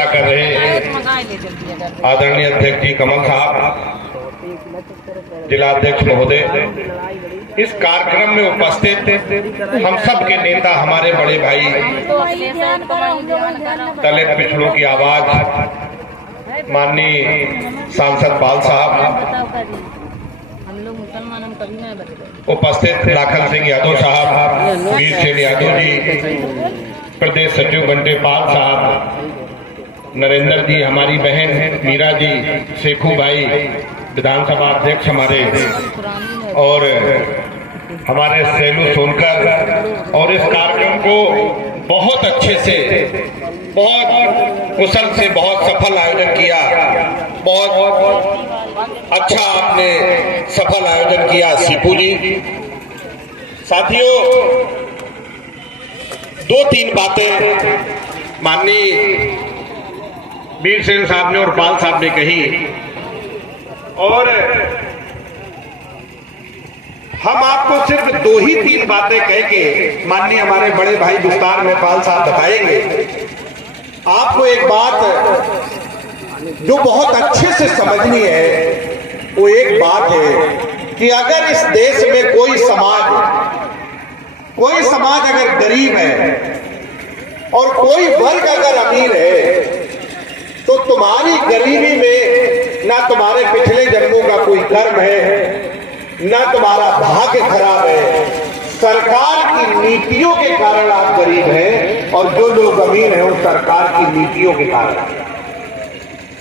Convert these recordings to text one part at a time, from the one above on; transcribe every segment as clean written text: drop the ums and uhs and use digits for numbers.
अध्यक्षता कर रहे आदरणीय अध्यक्ष जी कमल साहब, जिलाध्यक्ष महोदय, इस कार्यक्रम में उपस्थित हम सब के नेता, हमारे बड़े भाई दलित पिछड़ों की आवाज माननीय सांसद बाल साहब, उपस्थित लाखन सिंह यादव साहब, वीर सेन यादव जी, प्रदेश सचिव बंटे पाल साहब, नरेंद्र जी, हमारी बहन मीरा जी, शेखू भाई, विधानसभा अध्यक्ष हमारे, और हमारे सेलू सोनकर, और इस कार्यक्रम को बहुत अच्छे से, बहुत कुशल से, बहुत सफल आयोजन किया। बहुत अच्छा आपने सफल आयोजन किया सीपू जी। साथियों, दो तीन बातें माननीय वीर सेन साहब ने और पाल साहब ने कही, और हम आपको सिर्फ दो ही तीन बातें कह के माननीय हमारे बड़े भाई विस्तार में पाल साहब बताएंगे। आपको एक बात जो बहुत अच्छे से समझनी है, वो एक बात है कि अगर इस देश में कोई समाज अगर गरीब है और कोई वर्ग अगर अमीर है, तो तुम्हारी गरीबी में ना तुम्हारे पिछले जन्मों का कोई कर्म है, ना तुम्हारा भाग्य खराब है। सरकार की नीतियों के कारण आप गरीब हैं, और जो लोग अमीर हैं वो सरकार की नीतियों के कारण।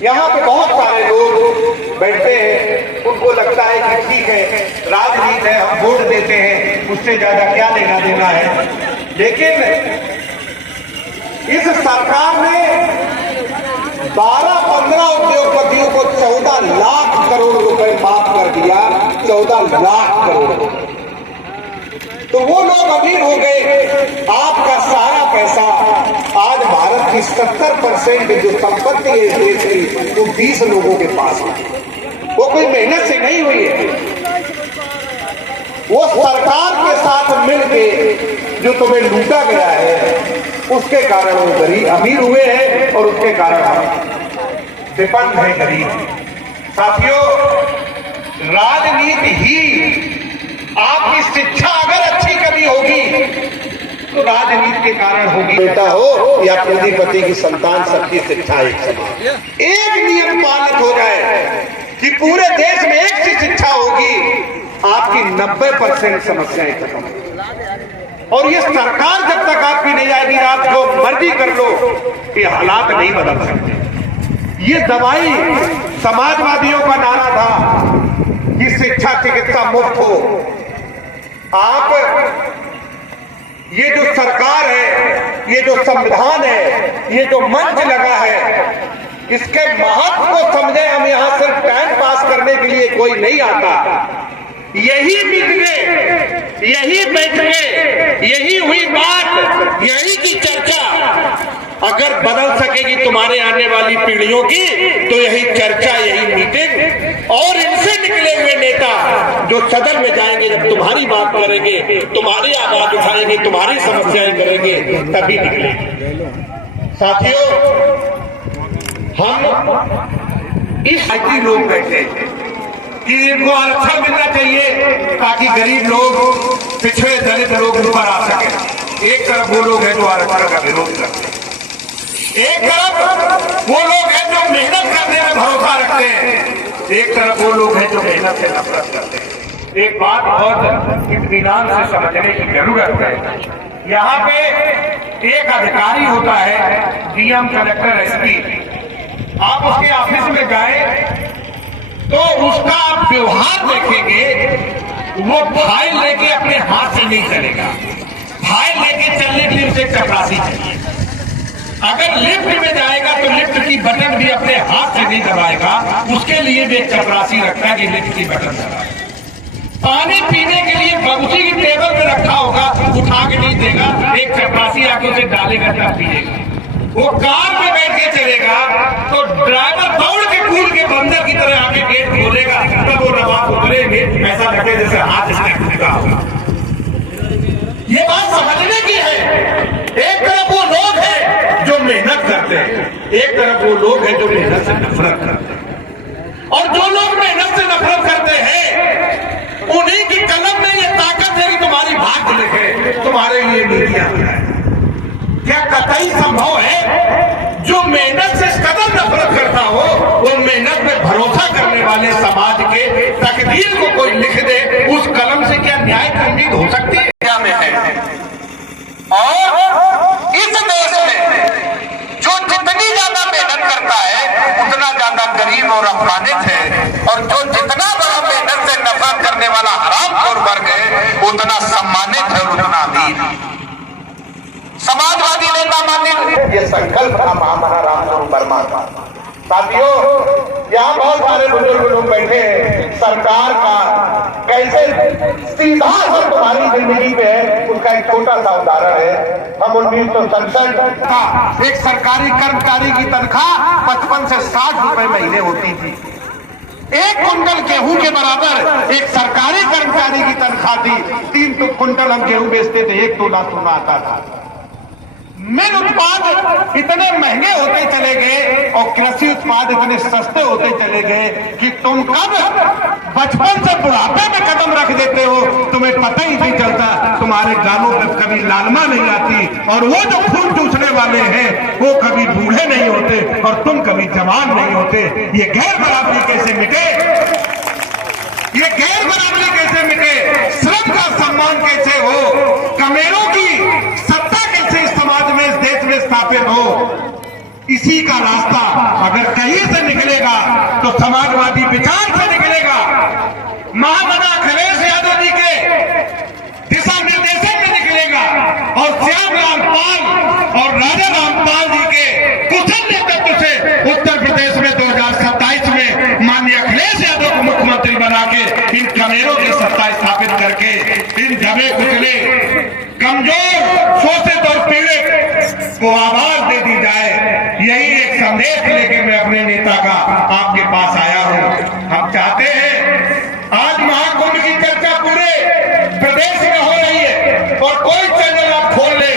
यहाँ पे बहुत सारे लोग बैठते हैं, उनको लगता है कि ठीक है, राजनीति है, हम वोट देते हैं, उससे ज्यादा क्या लेना देना है। लेकिन इस सरकार ने 12-15 उद्योगपतियों को 14 लाख करोड़ रुपए माफ कर दिया। 14 लाख करोड़। तो वो लोग अमीर हो गए। आपका सारा पैसा, आज भारत की 70% जो संपत्ति है इस देश की, वो 20 लोगों के पास है। वो कोई मेहनत से नहीं हुई है, वो सरकार के साथ मिलके जो तुम्हें लूटा गया है, उसके कारण वो गरीब अमीर हुए हैं, और उसके कारण हम विपन्न है गरीब। साथियों, राजनीति ही, आपकी शिक्षा अगर अच्छी कभी होगी तो राजनीति के कारण होगी। बेटा हो या पति की संतान, सबकी शिक्षा एक समान, एक नियम पालित हो जाए कि पूरे देश में एक सी शिक्षा होगी, आपकी 90% समस्याएं खत्म होंगी। और ये सरकार जब तक आपकी नहीं आएगी, आप जो मर्जी कर लो, ये हालात नहीं बदल सकते। ये दवाई समाजवादियों का नारा था कि शिक्षा चिकित्सा मुफ्त हो। आप ये जो सरकार है, ये जो संविधान है, ये जो मंच लगा है, इसके महत्व को समझे। हम यहाँ सिर्फ टाइम पास करने के लिए कोई नहीं आता। यही मीटिंगें, यही बैठकें, यही हुई बात, यही की चर्चा अगर बदल सकेगी तुम्हारे आने वाली पीढ़ियों की, तो यही चर्चा, यही मीटिंग और इनसे निकले हुए नेता जो सदन में जाएंगे, जब तुम्हारी बात करेंगे, तुम्हारी आवाज उठाएंगे, तुम्हारी समस्याएं करेंगे, तभी निकलेंगे। साथियों, हम इस ऐसे लोग बैठे कि इनको आरक्षण मिलना चाहिए ताकि गरीब लोग, पिछड़े दलित लोग ऊपर आ सके। एक तरफ वो लोग हैं जो आरक्षण का विरोध करते हैं, एक तरफ वो लोग हैं जो मेहनत करने में भरोसा रखते हैं, एक तरफ वो लोग हैं जो मेहनत से नफरत करते हैं। एक बात बहुत इत्मीनान से समझने की जरूरत है। यहाँ पे एक अधिकारी होता है, डीएम, कलेक्टर, एसपी। आप उसके ऑफिस में जाए तो उसका आप व्यवहार देखेंगे, वो फाइल लेके अपने हाथ से नहीं चलेगा। फाइल लेके चलने के लिए उसे चपरासी चाहिए। अगर लिफ्ट में जाएगा तो लिफ्ट की बटन भी अपने हाथ से नहीं दबाएगा, उसके लिए भी एक चपरासी रखता है कि लिफ्ट की बटन दबाए। पानी पीने के लिए उसी की टेबल पे रखा होगा, उठा के नहीं देगा, एक चपरासी आके उसे डालेगा तब पिएगा। वो कार में बैठ के चलेगा तो ड्राइवर दौड़ के कूद के बंदर की तरह आके गेट खोलेगा, तब वो नवाब उतरेंगे, ऐसा लगे जैसे हाथ इसने फूटा होगा। ये बात समझने की है। एक तरफ वो लोग हैं जो मेहनत करते हैं, एक तरफ वो लोग हैं जो मेहनत से नफरत करते हैं। और जो लोग मेहनत से नफरत करते हैं उन्हीं की कलम में ये ताकत है कि तुम्हारी भाग्य लिखे, तुम्हारे लिए नीतियां बनाए। क्या कतई संभव है जो मेहनत से इस कदर नफरत करता हो, वो मेहनत में भरोसा करने वाले समाज के तकदीर को कोई लिख दे, उस कलम से क्या न्याय की उम्मीद हो सकती है? क्या में है। और इस देश में जो जितनी ज्यादा मेहनत करता है उतना ज्यादा गरीब और अपमानित है, और जो जितना बड़ा मेहनत से नफरत करने वाला हरामखोर वर्ग है उतना सम्मानित है और उतना अमीर। समाजवादी नेता माने ये संकल्प था महामना रामस्वरूप वर्मा का। साथियों, यहाँ बहुत सारे बुजुर्ग लोग बैठे हैं। सरकार का कैसे सीधा असर तुम्हारी जिंदगी पे है उसका एक छोटा सा उदाहरण है। हम 1967 का एक सरकारी कर्मचारी की तनख्वाह 55 से 60 रुपए महीने होती थी। एक कुंटल गेहूं के बराबर एक सरकारी कर्मचारी की तनख्वाह थी। 3 कुंटल हम गेहूं बेचते थे, 1 तोला सोना आता था। मिल उत्पाद इतने महंगे होते चले गए और कृषि उत्पाद इतने सस्ते होते चले गए कि तुम कब बचपन से बुढ़ापे में कदम रख देते हो तुम्हें पता ही नहीं चलता। तुम्हारे गालों पर कभी लालमा नहीं आती, और वो जो खून चूसने वाले हैं वो कभी बूढ़े नहीं होते और तुम कभी जवान नहीं होते। ये गैर बराबरी कैसे मिटे? ये गैर बराबरी कैसे मिटे? श्रम का सम्मान कैसे हो? कमेरों की सत्ता कैसे इस समाज में, इस देश में स्थापित हो? इसी का रास्ता अगर कहीं से निकलेगा तो समाजवादी विचार से निकलेगा। महामना अखिलेश यादव जी के दिशा निर्देशन में निकलेगा, और श्याम रामपाल और राजा रामपाल जी के कुशल नेतृत्व से उत्तर प्रदेश में 2027 में माननीय अखिलेश यादव को मुख्यमंत्री बना के इन कमेरों की सत्ता स्थापित करके इन दबे कुचले कमजोर शोषित और पीड़ित को आवाज दे दी जाए। यही एक संदेश लेके मैं अपने नेता का आपके पास आया हूं। हम चाहते हैं आज महाकुंभ की चर्चा पूरे प्रदेश में हो रही है, और कोई चैनल आप खोल ले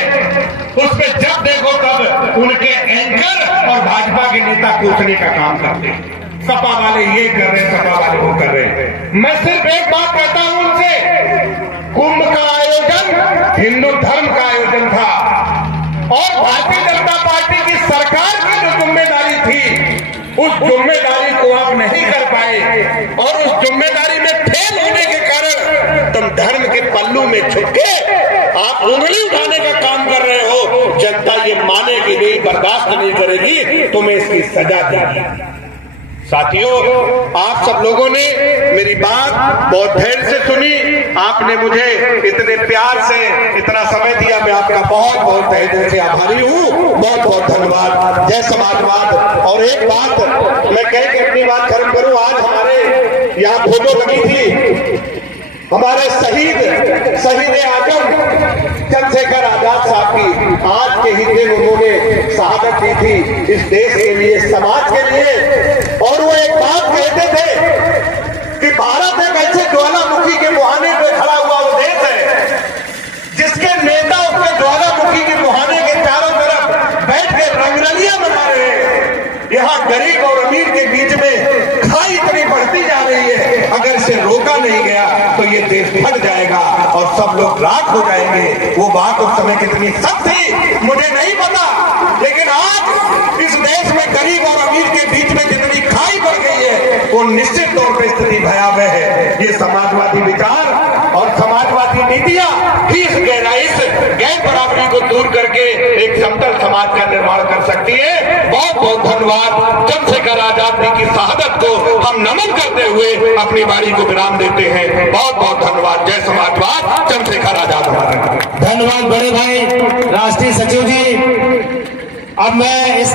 उस पर जब देखो तब उनके एंकर और भाजपा के नेता कूटने का काम करते हैं। सपा वाले ये कर रहे, सपा वाले वो कर रहे। मैं सिर्फ एक बात कहता हूं उनसे, कुंभ का आयोजन हिंदू धर्म का आयोजन था, और भारतीय जनता पार्टी की सरकार की जो जिम्मेदारी थी उस जिम्मेदारी को आप नहीं कर पाए, और उस जिम्मेदारी में फेल होने के कारण तुम धर्म के पल्लू में छुप के आप उंगली उठाने का काम कर रहे हो। जनता ये मानेगी नहीं, बर्दाश्त नहीं करेगी, तुम्हें इसकी सजा देगी। साथियों, आप सब लोगों ने मेरी बात बहुत धैर्य से सुनी, आपने मुझे इतने प्यार से इतना समय दिया, मैं आपका बहुत बहुत तहे दिल से आभारी हूँ। बहुत बहुत धन्यवाद। जय समाजवाद। और एक बात मैं कह के अपनी बात खत्म करूँ, आज हमारे यहाँ फोटो लगी थी हमारे शहीद आजम चंद्रशेखर आजाद साहब की। आज के ही दिन उन्होंने शहादत दी थी इस देश के लिए, समाज के लिए, और वो एक बात कहते थे कि भारत एक ऐसे ज्वालामुखी के मुहाने पे खड़ा हुआ वो देश है जिसके नेता उसके ज्वालामुखी के मुहाने के चारों तरफ बैठ के रंगरलियां बना रहे हैं। यहाँ गरीब और अमीर के बीच में खाई इतनी बढ़ती जा रही है, अगर इसे रोका नहीं गया तो ये देश फट जाएगा और सब लोग राख हो जाएंगे। वो बात उस समय कितनी सख्त थी मुझे नहीं पता, लेकिन आज इस देश में गरीब और अमीर के बीच में जितनी खाई बढ़ गई है वो निश्चित तौर पर स्थिति भयावह है। ये समाजवादी विचार और समाजवादी नीतियां ही इस गहराई से गैर बराबरी को दूर करके एक समतल समाज का निर्माण कर सकती है। बहुत बहुत धन्यवाद। चंद्रशेखर आजाद जी की शहादत को हम नमन करते हुए अपनी बारी को विराम देते हैं। बहुत बहुत धन्यवाद। जय समाजवाद। चंद्रशेखर आजाद हमारे। धन्यवाद बड़े भाई राष्ट्रीय सचिव जी। अब मैं इस